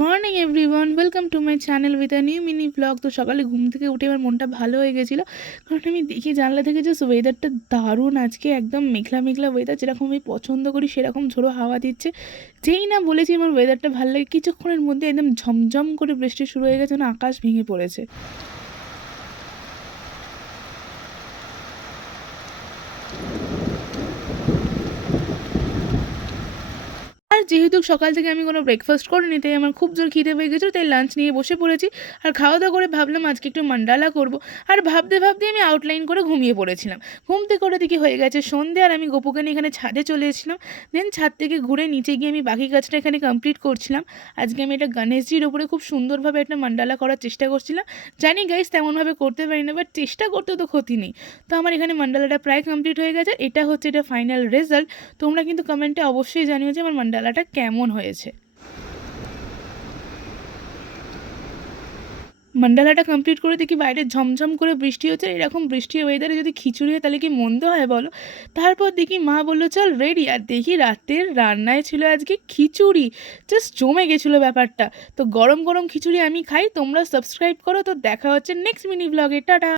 Morning everyone, welcome to my channel with a new mini blog. তো সকালে ঘুম থেকে উঠে আমার মনটা ভালো হয়ে গেছিলো, কারণ আমি দেখি জানলা থেকে জাস্ট ওয়েদারটা দারুণ। আজকে একদম মেঘলা মেঘলা ওয়েদার, যেরকম আমি পছন্দ করি সেরকম ঝোড়ো হাওয়া দিচ্ছে। যেই না বলেছি আমার ওয়েদারটা ভালো লাগে, কিছুক্ষণের মধ্যে একদম ঝমঝম করে বৃষ্টি শুরু হয়ে গেছে, আকাশ ভেঙে পড়েছে। আর যেহেতু সকাল থেকে আমি কোনো ব্রেকফাস্ট করিনি, তাই আমার খুব জোর খিদে পেয়ে গেছিলো, তাই লাঞ্চ নিয়ে বসে পড়েছি। আর খাওয়া দাওয়া করে ভাবলাম আজকে একটু মান্ডালা করব। আর ভাবতে ভাবতে আমি আউটলাইন করে ঘুমিয়ে পড়েছিলাম। ঘুমতে করে দেখি হয়ে গেছে সন্ধে, আর আমি গোপুকে নিয়ে এখানে ছাদে চলে এসেছিলাম। দেন ছাদ থেকে ঘুরে নিচে গিয়ে আমি বাকি কাজটা এখানে কমপ্লিট করছিলাম। আজকে আমি একটা গণেশজির ওপরে খুব সুন্দরভাবে একটা মান্ডালা করার চেষ্টা করছিলাম। জানি গাইস তেমনভাবে করতে পারি না, বাট চেষ্টা করতে তো ক্ষতি নেই। তো আমার এখানে মান্ডালাটা প্রায় কমপ্লিট হয়ে গেছে। এটা হচ্ছে এটা ফাইনাল রেজাল্ট। তোমরা কিন্তু কমেন্টে অবশ্যই জানিও যে আমার মান্ডালাটা কেমন হয়েছে। মান্ডালাটা কমপ্লিট করে দেখি বাইরে ঝমঝম করে বৃষ্টি হচ্ছে। এরকম বৃষ্টির ওয়েদারে যদি খিচুড়ি হয় তাহলে কি মন্দ হয় বলো। তারপর দেখি মা বললো চল রেডি, আর দেখি রাতের রান্নায় ছিল আজকে খিচুড়ি। জাস্ট জমে গেছিলো ব্যাপারটা। তো গরম গরম খিচুড়ি আমি খাই, তোমরা সাবস্ক্রাইব করো। তো দেখা হচ্ছে নেক্সট মিনি ব্লগে, টাটা।